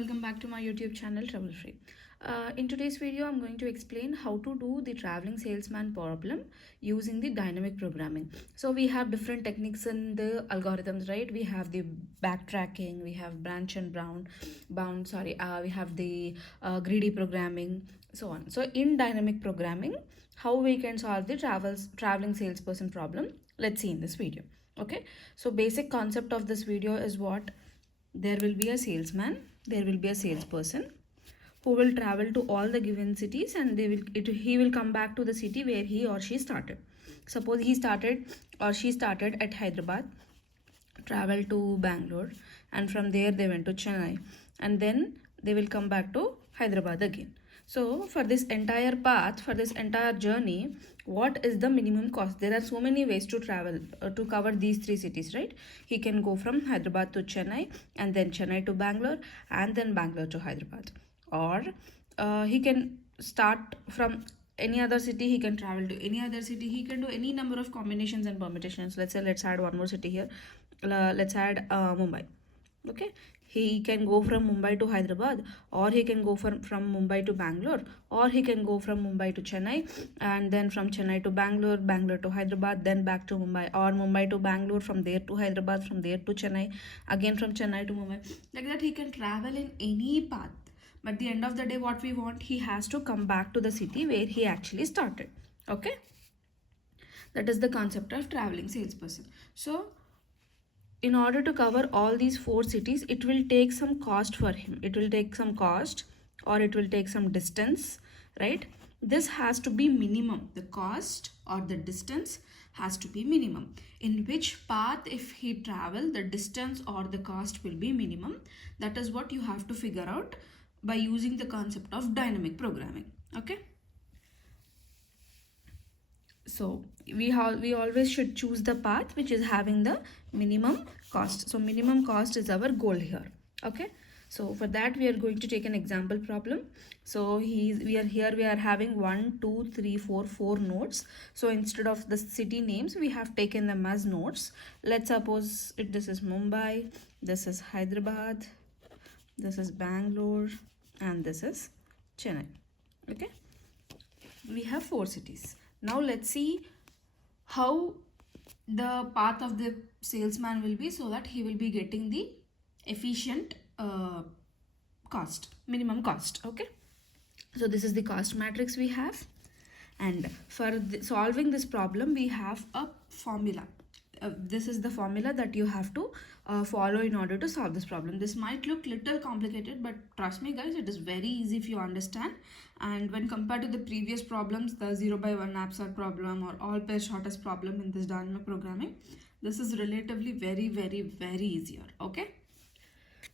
welcome back to my YouTube channel Trouble Free. In today's video, I'm going to explain how to do the traveling salesman problem using the dynamic programming. So we have different techniques in the algorithms, right? We have the backtracking, we have branch and bound. We have the greedy programming, so on. So in dynamic programming, how we can solve the traveling salesperson problem? Let's see in this video. Okay. So basic concept of this video is what? There will be a salesman, there will be a salesperson who will travel to all the given cities, and he will come back to the city where he or she started. Suppose he started or she started at Hyderabad, travel to Bangalore, and from there they went to Chennai, and then they will come back to Hyderabad again. So for this entire path, for this entire journey, what is the minimum cost? There are so many ways to travel to cover these three cities, right? He can go from Hyderabad to Chennai, and then Chennai to Bangalore, and then Bangalore to Hyderabad. Or he can start from any other city, he can travel to any other city, he can do any number of combinations and permutations. Let's say, let's add one more city here. Let's add Mumbai. Okay, he can go from Mumbai to Hyderabad, or he can go from Mumbai to Bangalore, or he can go from Mumbai to Chennai, and then from Chennai to Bangalore, Bangalore to Hyderabad, then back to Mumbai, or Mumbai to Bangalore, from there to Hyderabad, from there to Chennai, again from Chennai to Mumbai. Like that, he can travel in any path. But at the end of the day, what we want, he has to come back to the city where he actually started. Okay, that is the concept of traveling salesperson. So in order to cover all these four cities, it will take some cost for him. It will take some cost, or it will take some distance, right? This has to be minimum. The cost or the distance has to be minimum. In which path, if he travel, the distance or the cost will be minimum. That is what you have to figure out by using the concept of dynamic programming. Okay, so we always should choose the path which is having the minimum cost. So minimum cost is our goal here. Okay, so for that we are going to take an example problem. So we are having 1 2 3 4 4 nodes. So instead of the city names, we have taken them as nodes. Let's suppose this is Mumbai, this is Hyderabad, this is Bangalore, and this is Chennai. Okay, we have four cities. Now let's see how the path of the salesman will be, so that he will be getting the efficient cost, minimum cost. Okay, so this is the cost matrix we have, and for solving this problem we have a formula. This is the formula that you have to follow in order to solve this problem. This might look little complicated, but trust me guys, it is very easy if you understand. And when compared to the previous problems, the 0/1 absurd problem or all pair shortest problem in this dynamic programming, this is relatively very easier. Okay,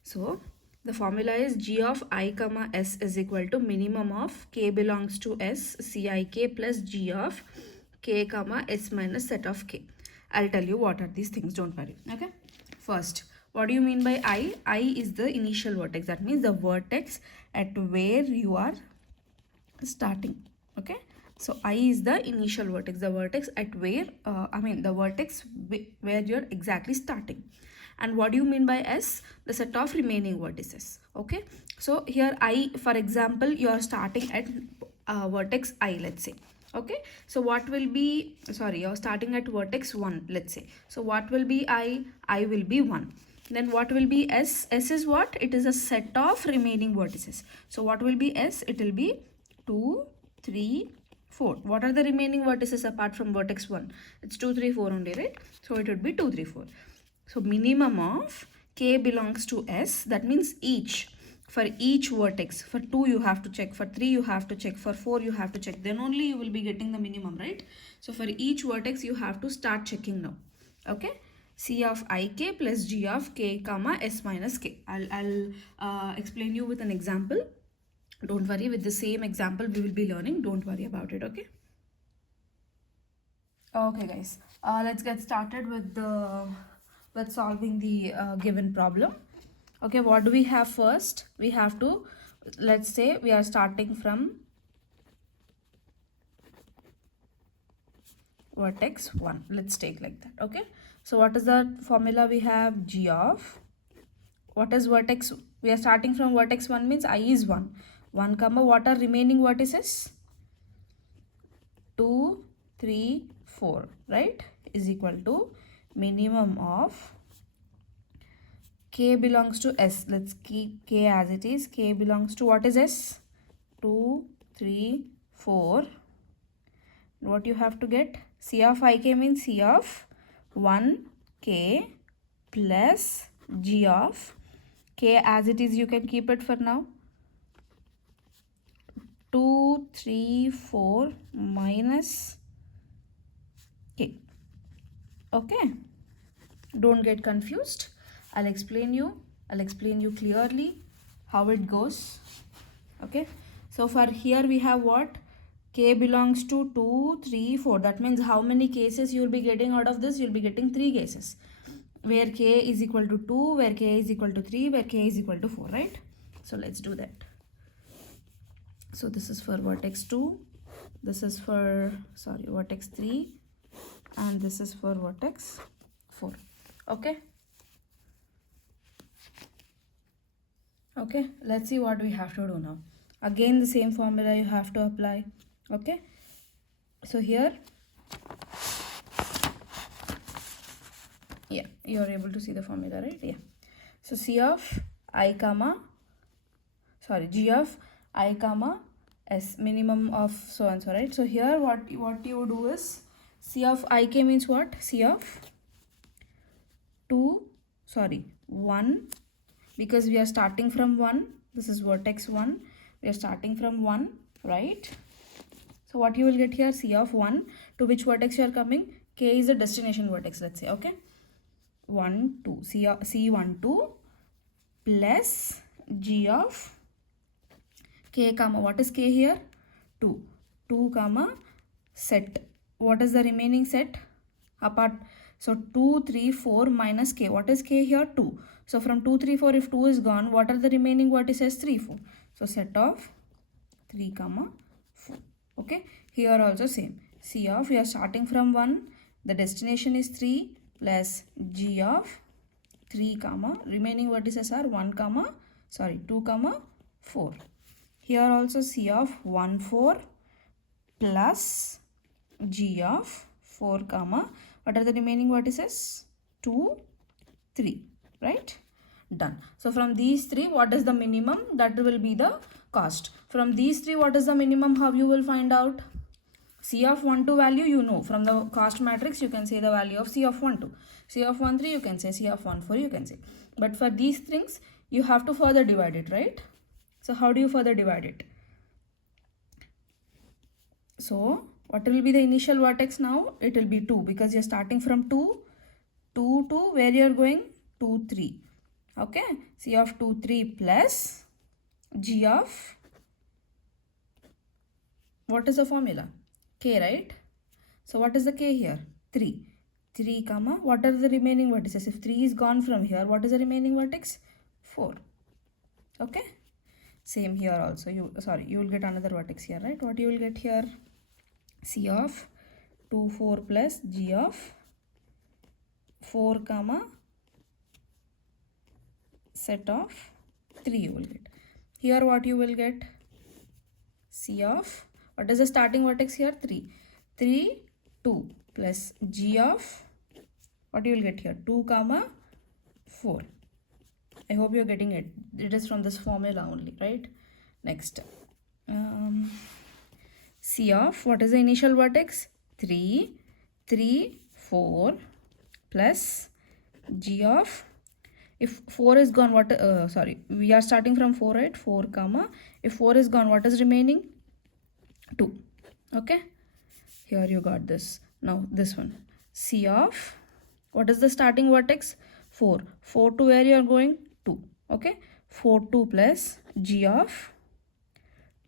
so the formula is G of I comma S is equal to minimum of K belongs to S Cik plus G of K comma S minus set of K. I'll tell you what are these things, don't worry. Okay, first, what do you mean by I? I is the initial vertex. That means the vertex at where you are starting. Okay, so I is the initial vertex, the vertex at where the vertex where you're exactly starting. And what do you mean by S? The set of remaining vertices. Okay, so here I, for example, you are starting at vertex I, let's say. Okay, so what will be, sorry, you're starting at vertex 1, let's say. So what will be I will be 1. Then what will be S? S is what? It is a set of remaining vertices. So what will be S? It will be 2 3 4. What are the remaining vertices apart from vertex 1? It's 2 3 4 only, right? So it would be 2 3 4. So minimum of K belongs to S. That means each. For each vertex, for 2 you have to check, for 3 you have to check, for 4 you have to check, then only you will be getting the minimum, right? So for each vertex you have to start checking now. Okay, C of Ik plus G of K comma S minus K. I'll explain you with an example. Don't worry, with the same example we will be learning. Don't worry about it. Okay, okay guys, let's get started with solving the given problem. Okay, what do we have first? We have to, let's say we are starting from vertex 1. Let's take like that. Okay, so what is the formula we have? G of, what is vertex We are starting from vertex 1 means I is 1. 1 comma, what are remaining vertices? 2, 3, 4, right? Is equal to minimum of k belongs to S. Let's keep k as it is. K belongs to what is S? 2, 3, 4. What you have to get? C of ik means C of 1k plus g of k as it is. You can keep it for now. 2, 3, 4 minus k. Okay. Don't get confused. I'll explain you clearly how it goes. Okay. So for here we have what? K belongs to 2, 3, 4. That means how many cases you will be getting out of this? You will be getting 3 cases. Where k is equal to 2, where k is equal to 3, where k is equal to 4, right? So let's do that. So this is for vertex 2. This is for, vertex 3. And this is for vertex 4. Okay. Okay, let's see what we have to do now. Again, the same formula you have to apply. Okay, so here, yeah, you are able to see the formula, right? Yeah. So G of I comma S, minimum of so and so, right? So here what you do is C of ik means what? C of 1, because we are starting from 1. This is vertex 1. We are starting from 1, right? So what you will get here? C of 1. To which vertex you are coming? K is the destination vertex, let's say. Okay, 1, 2. C1, 2 plus G of k comma, what is k here? 2. 2 comma set. What is the remaining set? Apart. So 2, 3, 4 minus k. What is k here? 2. So from 2, 3, 4, if 2 is gone, what are the remaining vertices? 3, 4. So set of 3 comma 4. Okay. Here also same. C of, we are starting from 1. The destination is 3 plus G of 3 comma. Remaining vertices are 2 comma 4. Here also C of 1, 4 plus G of 4 comma. What are the remaining vertices? 2, 3, right? Done. So from these 3, what is the minimum? That will be the cost. From these 3, what is the minimum? How you will find out? C of 1, 2 value you know. From the cost matrix, you can say the value of C of 1, 2. C of 1, 3, you can say. C of 1, 4, you can say. But for these things, you have to further divide it, right? So how do you further divide it? So what will be the initial vertex now? It will be 2, because you're starting from 2 to where you're going? 2, 3. Okay. C of 2, 3 plus G of, what is the formula? K, right? So what is the K here? 3. 3 comma, what are the remaining vertices? If 3 is gone from here, what is the remaining vertex? 4. Okay. Same here also. You will get another vertex here, right? What you will get here? C of 2, 4 plus G of 4 comma set of 3 you will get. Here what you will get? C of, what is the starting vertex here? 3. 3, 2 plus G of, what you will get here? 2 comma 4. I hope you are getting it. It is from this formula only, right? Next. C of, what is the initial vertex? 3, 3, 4 plus G of, if 4 is gone, what, we are starting from 4, right? 4 comma, if 4 is gone, what is remaining? 2. Okay. Here you got this. Now this one. C of, what is the starting vertex? 4. 4 to where you are going? 2. Okay. 4, 2 plus G of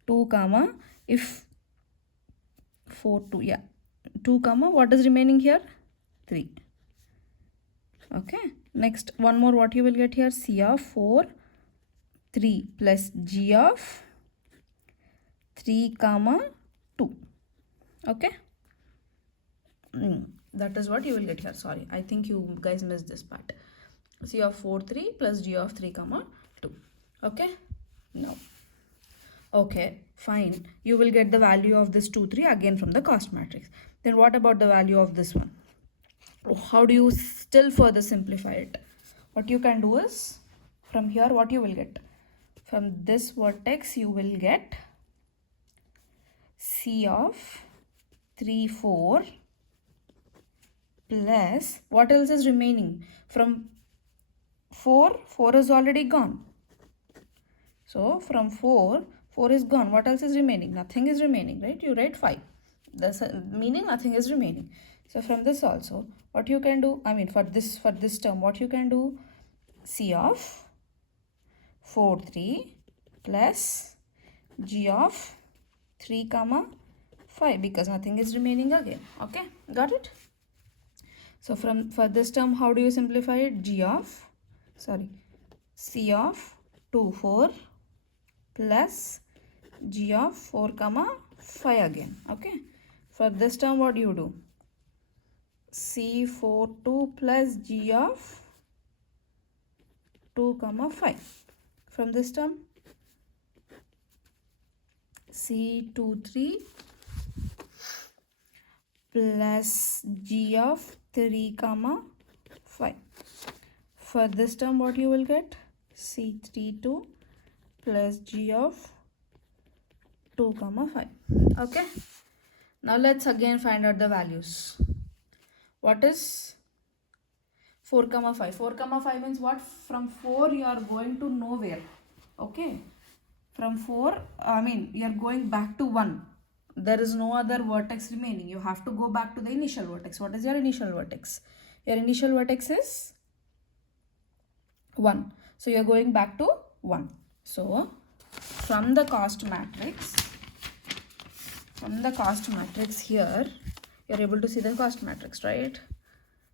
2 comma, if 4, 2, yeah, 2 comma, what is remaining here? 3. Okay. Next, one more, what you will get here? C of 4, 3 plus G of 3 comma 2. Okay. That is what you will get here. Sorry, I think you guys missed this part. C of 4, 3 plus G of 3 comma 2. Okay, no. Okay, fine. You will get the value of this 2, 3 again from the cost matrix. Then what about the value of this one? How do you still further simplify it? What you can do is, from here what you will get? From this vertex you will get C of 3, 4 plus, what else is remaining? From 4, 4 is already gone. So from 4, 4 is gone. What else is remaining? Nothing is remaining, right? You write 5. That's meaning nothing is remaining. So from this also, what you can do, I mean for this term, what you can do, C of 4, 3 plus G of 3 comma 5, because nothing is remaining again. Okay, got it? So for this term, how do you simplify it? C of 2, 4 plus G of 4 comma 5 again. Okay, for this term what do you do? C4 2 plus G of 2 comma 5. From this term, C2 3 plus G of 3 comma 5. For this term what you will get? C32 plus G of 2 comma 5. Okay, now let's again find out the values. What is 4 comma 5? 4 comma 5 means what? From 4 you are going to nowhere. Okay, from 4 you are going back to 1. There is no other vertex remaining. You have to go back to the initial vertex. What is your initial vertex? Your initial vertex is 1. So you are going back to 1. So from the cost matrix here, you are able to see the cost matrix, right?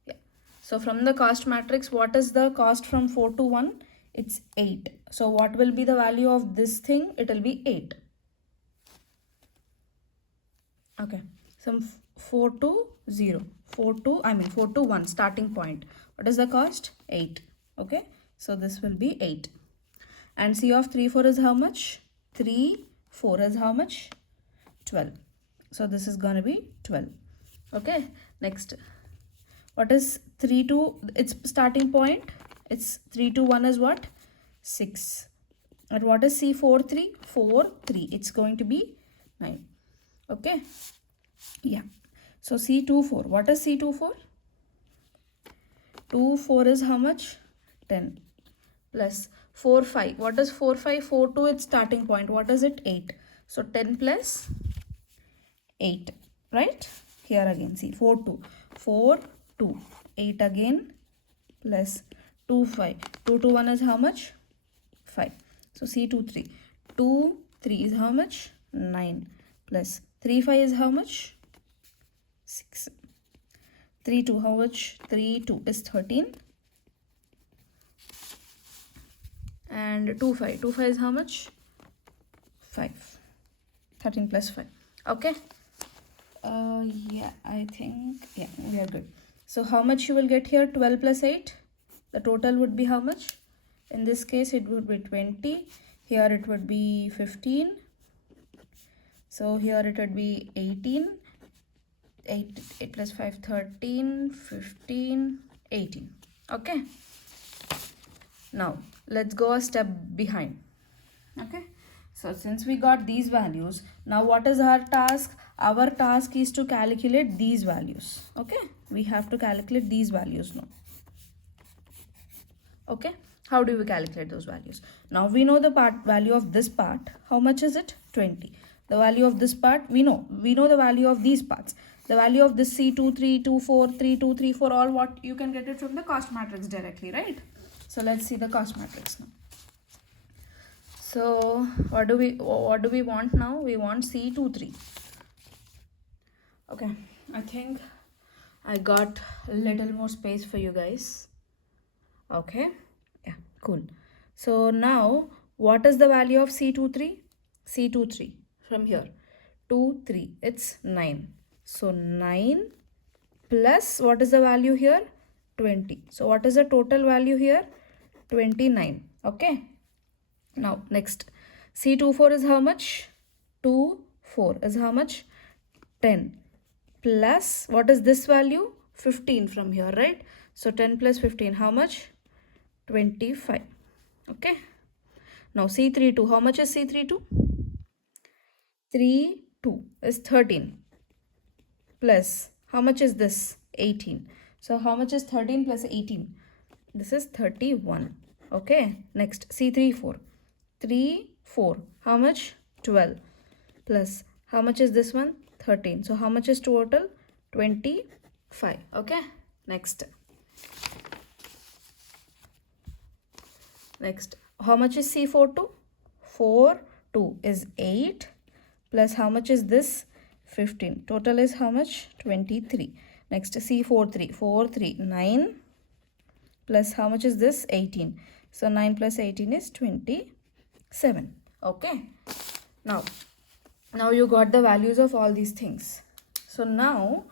Yeah. So from the cost matrix, what is the cost from 4 to 1? It's 8. So what will be the value of this thing? It will be 8. Okay, so 4 to 1 starting point. What is the cost? 8. Okay, so this will be 8. And C of 3, 4 is how much? 3, 4 is how much? 12. So this is going to be 12. Okay, next. What is 3 to, its starting point? It's 3 to 1 is what? 6. And what is C4 3? 4, 3. It's going to be 9. Okay, yeah. So C24, what is C24? 2, 4 is how much? 10 plus 4, 5. What is 4, 5? 4, 2, its starting point. What is it? 8. So 10 plus 8, right? Here again, see 4, 2. 4, 2. 8 again plus 2, 5. 2 to 1 is how much? 5. So C2, 3. 2, 3 is how much? 9 plus 3, 5 is how much? 6. 3, 2, how much? 3, 2 is 13. And 2, 5. 2, 5 is how much? 5. 13 plus 5. Okay. Yeah, I think, yeah, we are good. So how much you will get here? 12 plus 8. The total would be how much? In this case, it would be 20. Here it would be 15. So here it would be 18. 8 plus 5, 13, 15, 18. Okay. Now, let's go a step behind. Okay. So, since we got these values, now what is our task? Our task is to calculate these values. Okay. We have to calculate these values now. Okay. How do we calculate those values? Now, we know the value of this part. How much is it? 20. The value of this part, we know the value of these parts. The value of this C2, 3, 2, 4, 3, 2, 3, 4, all what you can get it from the cost matrix directly, right? So let's see the cost matrix now. So what do we want now? We want C2, 3. Okay, I think I got a little more space for you guys. Okay, yeah, cool. So now what is the value of C2, 3? C2, 3 from here. 2, 3, it's 9. So 9 plus what is the value here? 20. So what is the total value here? 29. Okay. Now next, C24 is how much? 24 is how much? 10 plus, what is this value? 15 from here, right? So 10 plus 15, how much? 25. Okay. Now C32, how much is C32? 32 is 13 plus, how much is this? 18. So how much is 13 plus 18? This is 31. Okay. Next, C34. 3, 4. How much? 12. Plus, how much is this one? 13. So how much is total? 25. Okay. Next. Next, how much is C42? 4, 2 is 8 plus how much is this? 15. Total is how much? 23. Next, C43. 4, 3, 9 plus how much is this? 18. So 9 plus 18 is 27. Okay. Now you got the values of all these things. So now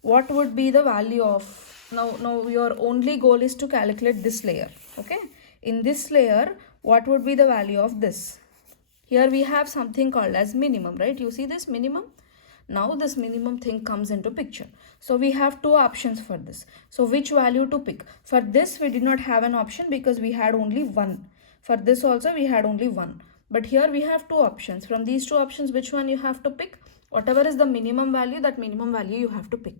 what would be the value of, now your only goal is to calculate this layer. Okay. In this layer, what would be the value of this? Here we have something called as minimum, right? You see this minimum? Now this minimum thing comes into picture. So we have two options for this. So which value to pick? For this we did not have an option because we had only one. For this also we had only one. But here we have two options. From these two options, which one you have to pick? Whatever is the minimum value, that minimum value you have to pick.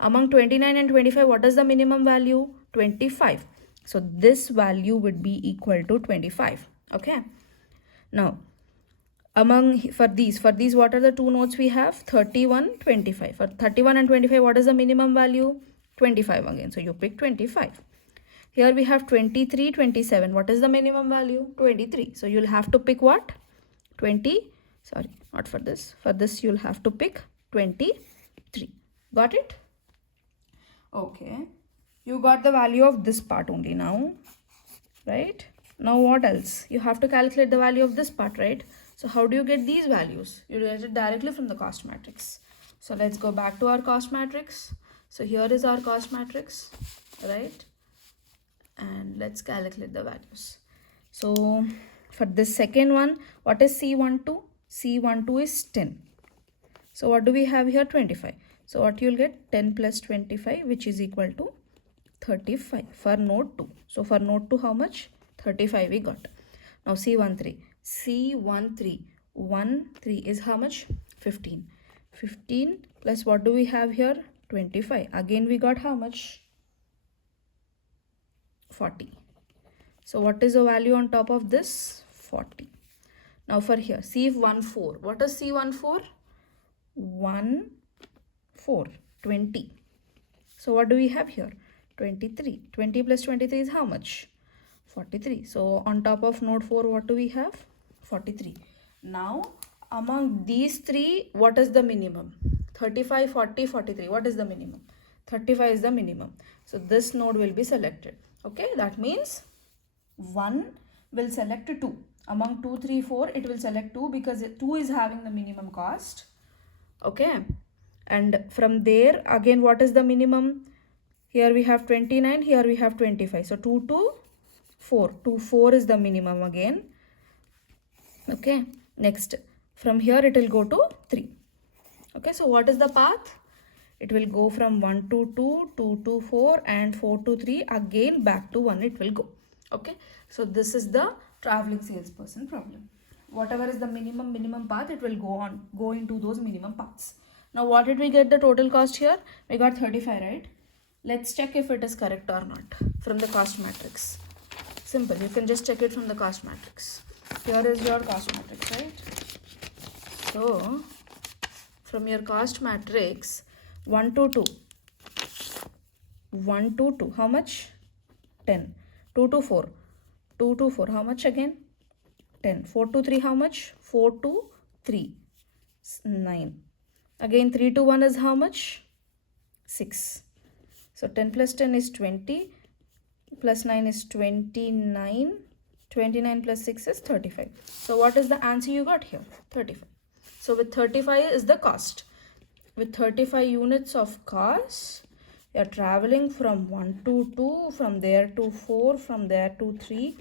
Among 29 and 25, what is the minimum value? 25. So this value would be equal to 25. Okay. Now, for these, what are the two nodes we have? 31, 25. For 31 and 25, what is the minimum value? 25 again. So you pick 25. Here we have 23, 27. What is the minimum value? 23. So you'll have to pick what? 20. Sorry, not for this. For this, you'll have to pick 23. Got it? Okay. You got the value of this part only now, right? Now what else? You have to calculate the value of this part, right? So how do you get these values? You get it directly from the cost matrix. So let's go back to our cost matrix. So here is our cost matrix, right? And let's calculate the values. So for this second one, what is C12? C12 is 10. So what do we have here? 25. So what you'll get? 10 plus 25, which is equal to 35 for node 2. So for node 2, how much? 35 we got. Now C13. C13 is how much? 15. 15 plus what do we have here? 25. Again we got how much? 40. So what is the value on top of this? 40. Now for here, C14. What is C14? 20. So what do we have here? 23. 20 plus 23 is how much? 43. So on top of node 4, what do we have? 43. Now among these three, what is the minimum? 35, 40, 43. What is the minimum? 35 is the minimum. So this node will be selected. Okay, that means 1 will select 2. Among 2, 3, 4, it will select 2 because 2 is having the minimum cost. Okay, and from there again, what is the minimum? Here we have 29, here we have 25. So 2 to 4. 2, 4 is the minimum again. Okay, next from here it will go to 3. Okay, so what is the path? It will go from 1 to 2, 2 to 4 and 4 to 3, again back to 1 it will go. Okay, so this is the traveling salesperson problem. Whatever is the minimum path, it will go into those minimum paths. Now what did we get the total cost here? We got 35, right? Let's check if it is correct or not from the cost matrix. Simple, you can just check it from the cost matrix. Here is your cost matrix, right? So from your cost matrix, 1 to 2. 1 to 2, how much? 10. 2 to 4. 2 to 4, how much again? 10. 4 to 3, how much? 4 to 3. 9. Again 3 to 1 is how much? 6. So 10 plus 10 is 20. Plus 9 is 29. 29 plus 6 is 35. So what is the answer you got here? 35. So with 35 is the cost. With 35 units of cost, you are traveling from 1 to 2, from there to 4, from there to 3,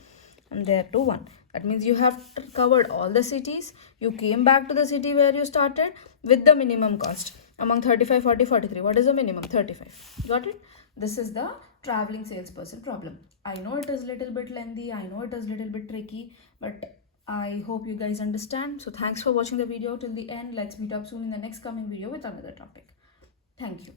and there to 1. That means you have covered all the cities. You came back to the city where you started with the minimum cost. Among 35, 40, 43, what is the minimum? 35. Got it? This is the traveling salesperson problem. I know it is a little bit lengthy. I know it is a little bit tricky, but I hope you guys understand. So thanks for watching the video till the end. Let's meet up soon in the next coming video with another topic. Thank you.